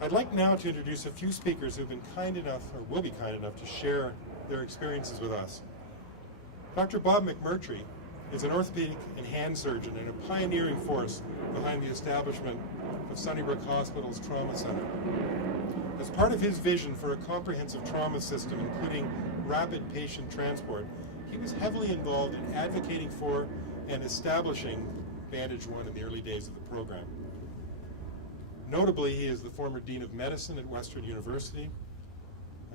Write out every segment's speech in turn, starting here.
I'd like now to introduce a few speakers who've been kind enough, or will be kind enough, to share their experiences with us. Dr. Bob McMurtry is an orthopedic and hand surgeon and a pioneering force behind the establishment of Sunnybrook Hospital's Trauma Center. As part of his vision for a comprehensive trauma system, including rapid patient transport, he was heavily involved in advocating for and establishing Bandage One in the early days of the program. Notably, he is the former Dean of Medicine at Western University.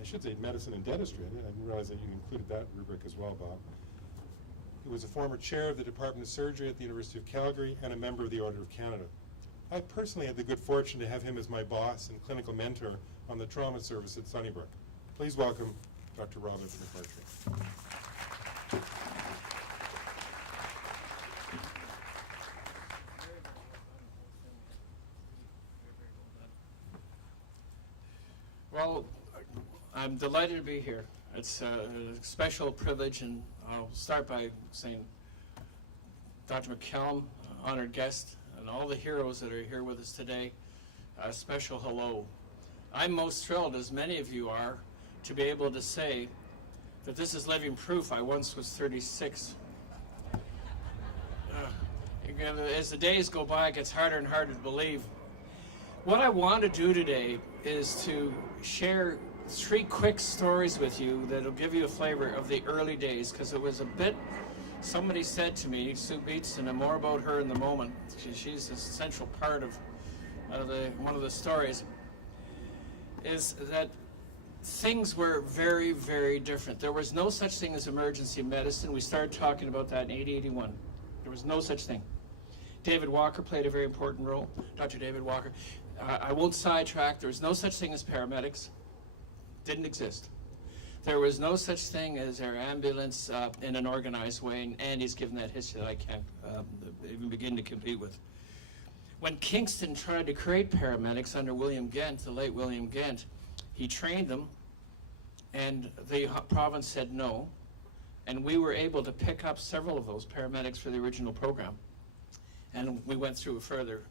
I should say Medicine and Dentistry. I didn't realize that you included that rubric as well, Bob. He was a former chair of the Department of Surgery at the University of Calgary and a member of the Order of Canada. I personally had the good fortune to have him as my boss and clinical mentor on the trauma service at Sunnybrook. Please welcome Dr. Robert McMurtry. Well, I'm delighted to be here. It's a special privilege, and I'll start by saying Dr. McCallum, honored guest, and all the heroes that are here with us today, a special hello. I'm most thrilled, as many of you are, to be able to say that this is living proof. I once was 36. As the days go by, it gets harder and harder to believe. What I want to do today is to share 3 quick stories with you that'll give you a flavor of the early days, because it was a bit, somebody said to me, Sue Beats, and more about her in the moment. She's a central part of one of the stories, is that things were very, very different. There was no such thing as emergency medicine. We started talking about that in 1981. There was no such thing. David Walker played a very important role, Dr. David Walker. I won't sidetrack. There was no such thing as paramedics. Didn't exist. There was no such thing as our ambulance in an organized way, and Andy's given that history that I can't even begin to compete with. When Kingston tried to create paramedics under William Gent, the late William Gent, he trained them, and the province said no, and we were able to pick up several of those paramedics for the original program, and we went through a further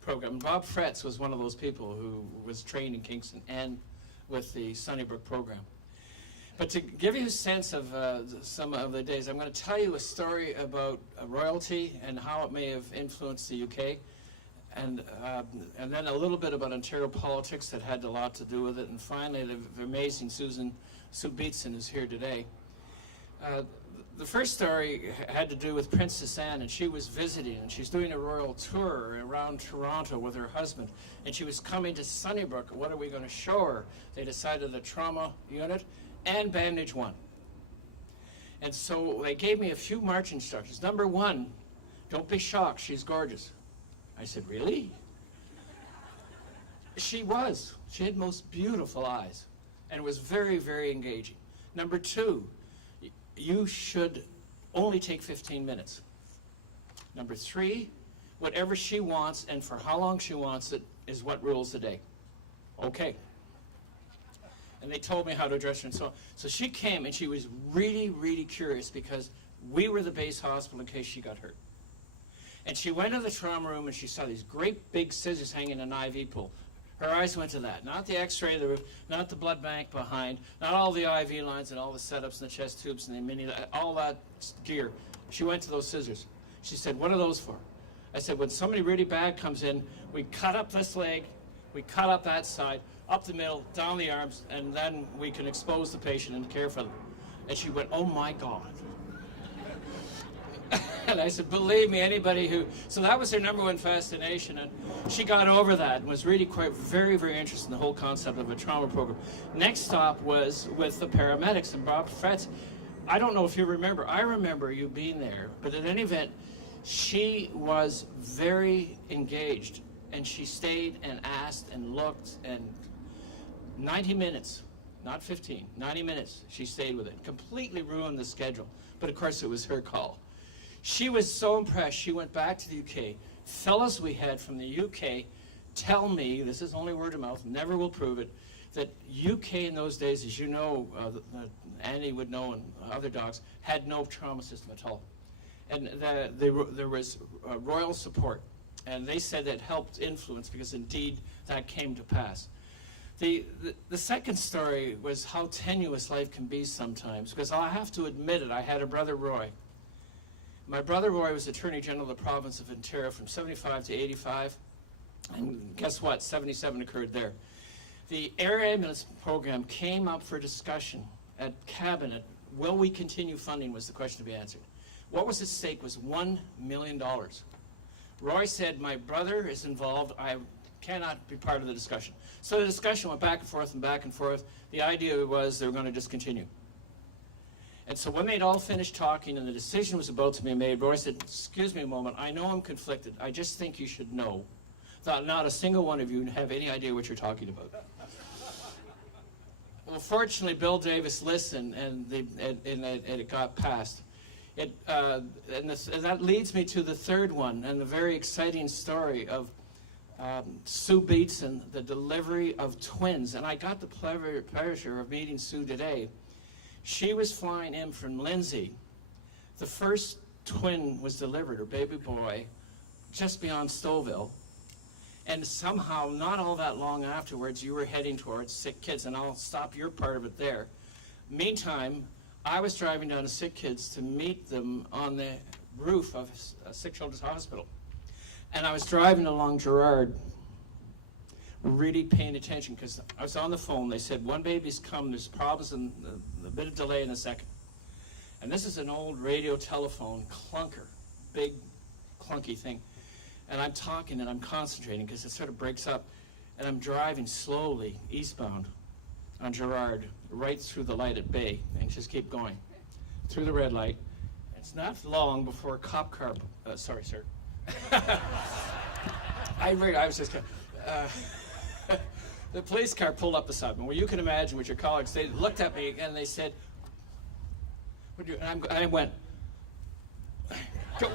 program. Bob Fretz was one of those people who was trained in Kingston and with the Sunnybrook program. But to give you a sense of some of the days, I'm going to tell you a story about royalty and how it may have influenced the UK, and then a little bit about Ontario politics that had a lot to do with it, and finally the amazing Sue Beatson is here today. The first story had to do with Princess Anne, and she was visiting, and she's doing a royal tour around Toronto with her husband, and she was coming to Sunnybrook. What are we going to show her? They decided the trauma unit and Bandage One. And so they gave me a few march instructions. Number 1, don't be shocked, she's gorgeous. I said, really? She was. She had most beautiful eyes, and it was very, very engaging. Number 2, you should only take 15 minutes. Number 3, whatever she wants and for how long she wants it is what rules the day. Okay. And they told me how to address her and so on. So she came, and she was really, really curious, because we were the base hospital in case she got hurt. And she went to the trauma room, and she saw these great big scissors hanging in an IV pool. Her eyes went to that, not the x-ray of the roof, not the blood bank behind, not all the IV lines and all the setups and the chest tubes and the mini, all that gear. She went to those scissors. She said, what are those for? I said, when somebody really bad comes in, we cut up this leg, we cut up that side, up the middle, down the arms, and then we can expose the patient and care for them. And she went, oh my God. And I said, believe me, anybody who... So that was her number 1 fascination, and she got over that and was really quite very, very interested in the whole concept of a trauma program. Next stop was with the paramedics, and Bob Fretz. I don't know if you remember. I remember you being there, but at any event, she was very engaged, and she stayed and asked and looked, and 90 minutes, not 15, 90 minutes, she stayed with it. Completely ruined the schedule, but of course it was her call. She was so impressed, she went back to the UK. Fellows we had from the UK tell me, this is only word of mouth, never will prove it, that UK in those days, as you know, Annie would know and other docs, had no trauma system at all. And there was royal support. And they said that helped influence, because indeed that came to pass. The second story was how tenuous life can be sometimes, because I have to admit it, I had a brother, Roy. My brother, Roy, was Attorney General of the province of Ontario from 75 to 85, and guess what? 77 occurred there. The air ambulance program came up for discussion at Cabinet. Will we continue funding was the question to be answered. What was at stake was $1 million. Roy said, my brother is involved, I cannot be part of the discussion. So the discussion went back and forth and back and forth. The idea was they were going to just continue. And so when they'd all finished talking and the decision was about to be made, Roy said, excuse me a moment, I know I'm conflicted. I just think you should know that not a single one of you have any idea what you're talking about. Well, fortunately, Bill Davis listened, and it got passed. And that leads me to the third one, and the very exciting story of Sue Beatson, the delivery of twins. And I got the pleasure of meeting Sue today. She was flying in from Lindsay. The first twin was delivered, her baby boy, just beyond Stouffville. And somehow, not all that long afterwards, you were heading towards Sick Kids, and I'll stop your part of it there. Meantime, I was driving down to Sick Kids to meet them on the roof of Sick Children's Hospital. And I was driving along Gerard, really paying attention, because I was on the phone. They said, one baby's come, there's problems and a bit of delay in a second. And this is an old radio telephone clunker, big clunky thing. And I'm talking and I'm concentrating because it sort of breaks up. And I'm driving slowly eastbound on Gerard, right through the light at Bay, and just keep going through the red light. It's not long before a cop car, sorry, sir. I was just, the police car pulled up beside me. Well, you can imagine with your colleagues, they looked at me and they said, what do you, and I went, go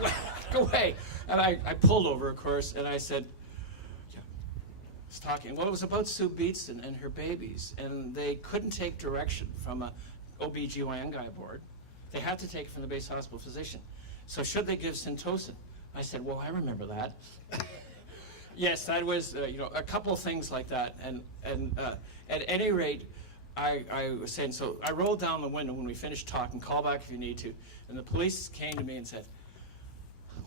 away. And I pulled over, of course, and I said, yeah, I was talking. Well, it was about Sue Beatson and her babies, and they couldn't take direction from a OBGYN guy aboard. They had to take it from the base hospital physician. So should they give Syntocin? I said, well, I remember that. Yes, that was, a couple of things like that. And at any rate, I was saying, so I rolled down the window when we finished talking, call back if you need to, and the police came to me and said,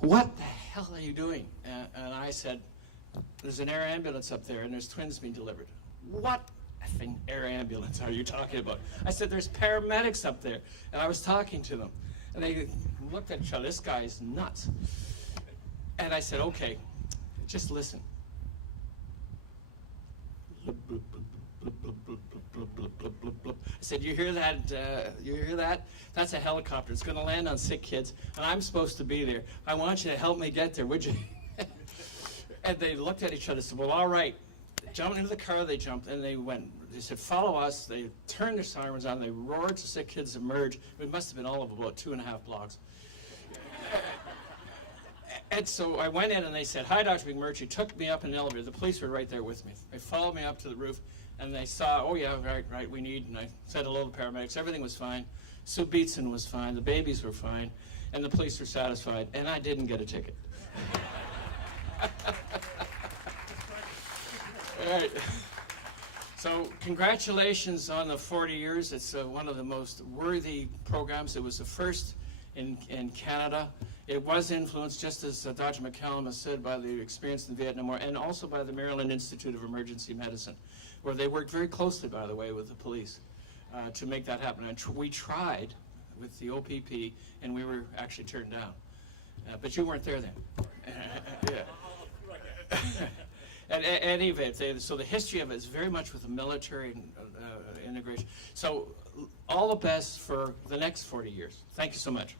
what the hell are you doing? And I said, there's an air ambulance up there and there's twins being delivered. What effing air ambulance are you talking about? I said, there's paramedics up there. And I was talking to them. And they looked at each other, this guy's nuts. And I said, okay, just listen. I said, you hear that? You hear that? That's a helicopter. It's going to land on Sick Kids, and I'm supposed to be there. I want you to help me get there, would you? And they looked at each other and said, well, all right. Jumped into the car, they jumped, and they went. They said, follow us. They turned their sirens on. They roared to Sick Kids emerge. It must have been all of about 2.5 blocks. And so I went in, and they said, hi, Dr. McMurtry. Took me up in an elevator. The police were right there with me. They followed me up to the roof. And they saw, oh yeah, right, we need, and I said hello to the paramedics, everything was fine. Sue Beatson was fine, the babies were fine, and the police were satisfied, and I didn't get a ticket. All right. So congratulations on the 40 years. It's one of the most worthy programs. It was the first in Canada. It was influenced, just as Dr. McCallum has said, by the experience in the Vietnam War, and also by the Maryland Institute of Emergency Medicine, where they worked very closely, by the way, with the police to make that happen. And we tried with the OPP, and we were actually turned down. But you weren't there then. Yeah. At any event, so the history of it is very much with the military integration. So all the best for the next 40 years. Thank you so much.